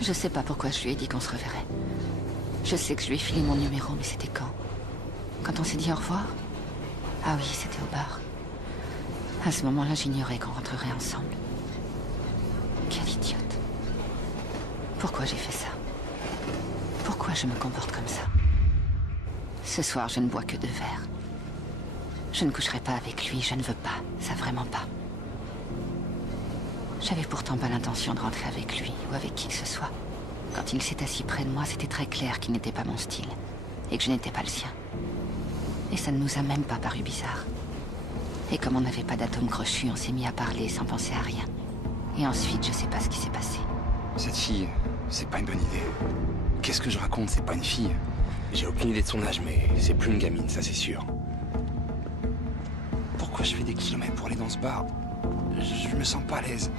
Je sais pas pourquoi je lui ai dit qu'on se reverrait. Je sais que je lui ai filé mon numéro, mais c'était quand? Quand on s'est dit au revoir? Ah oui, c'était au bar. À ce moment-là, j'ignorais qu'on rentrerait ensemble. Quelle idiote. Pourquoi j'ai fait ça? Pourquoi je me comporte comme ça? Ce soir, je ne bois que 2 verres. Je ne coucherai pas avec lui, je ne veux pas. Ça, vraiment pas. J'avais pourtant pas l'intention de rentrer avec lui, ou avec qui que ce soit. Quand il s'est assis près de moi, c'était très clair qu'il n'était pas mon style. Et que je n'étais pas le sien. Et ça ne nous a même pas paru bizarre. Et comme on n'avait pas d'atome crochu, on s'est mis à parler sans penser à rien. Et ensuite, je sais pas ce qui s'est passé. Cette fille, c'est pas une bonne idée. Qu'est-ce que je raconte? C'est pas une fille. J'ai aucune idée de son âge, mais c'est plus une gamine, ça c'est sûr. Pourquoi je fais des kilomètres pour aller dans ce bar? Je me sens pas à l'aise.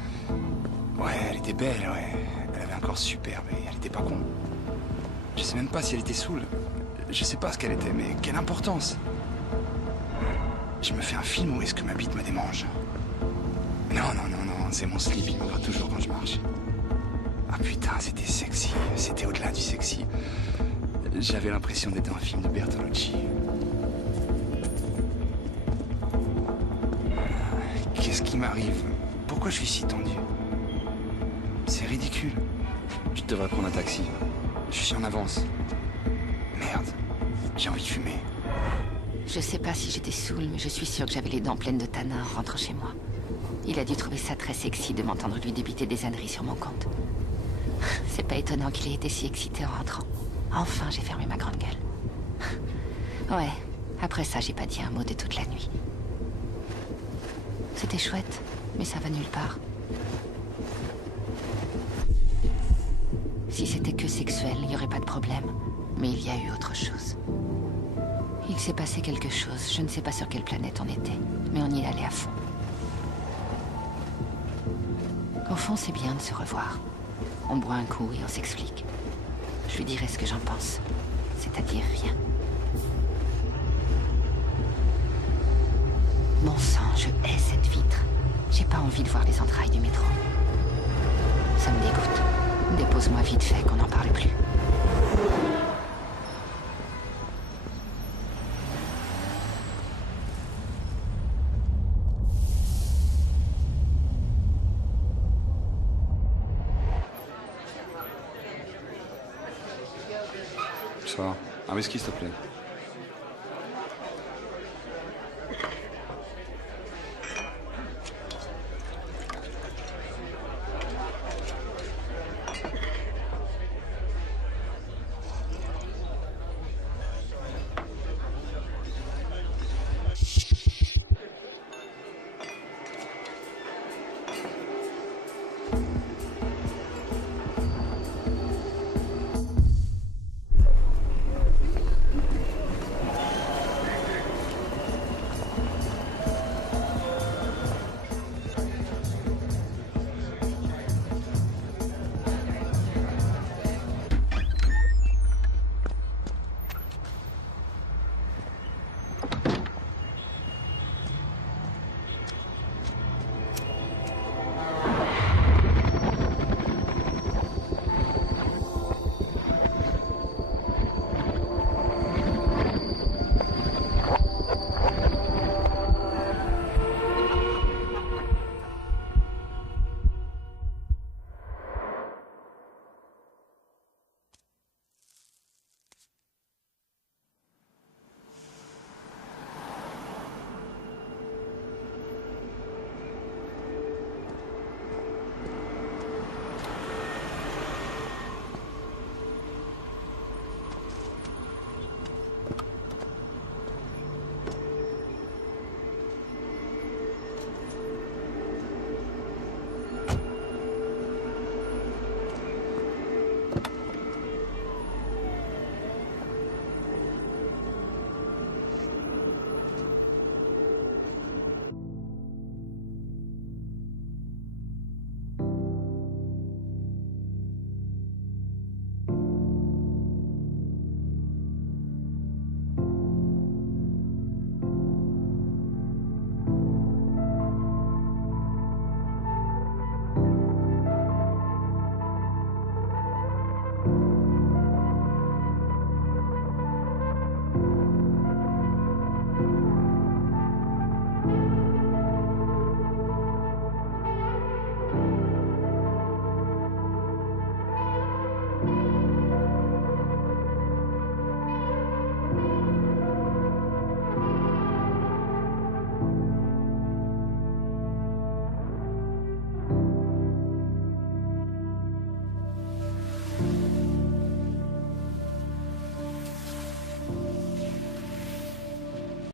Ouais, elle était belle, ouais. Elle avait un corps superbe et elle était pas con. Je sais même pas si elle était saoule. Je sais pas ce qu'elle était, mais quelle importance. Je me fais un film ou est-ce que ma bite me démange? Non, c'est mon slip, il me gratte toujours quand je marche. Ah putain, c'était sexy. C'était au-delà du sexy. J'avais l'impression d'être dans un film de Bertolucci. Qu'est-ce qui m'arrive? Pourquoi je suis si tendu? C'est ridicule. Je devrais prendre un taxi. Je suis en avance. Merde, j'ai envie de fumer. Je sais pas si j'étais saoule, mais je suis sûre que j'avais les dents pleines de tanin en rentrant chez moi. Il a dû trouver ça très sexy de m'entendre lui débiter des âneries sur mon compte. C'est pas étonnant qu'il ait été si excité en rentrant. Enfin, j'ai fermé ma grande gueule. Ouais, après ça, j'ai pas dit un mot de toute la nuit. C'était chouette, mais ça va nulle part. Si c'était que sexuel, il n'y aurait pas de problème. Mais il y a eu autre chose. Il s'est passé quelque chose, je ne sais pas sur quelle planète on était, mais on y allait à fond. Au fond, c'est bien de se revoir. On boit un coup et on s'explique. Je lui dirai ce que j'en pense, c'est-à-dire rien. Bon sang, je hais cette vitre. J'ai pas envie de voir les entrailles du métro. Ça me dégoûte. Dépose-moi vite fait qu'on n'en parle plus. Ça va. Un whisky, s'il te plaît.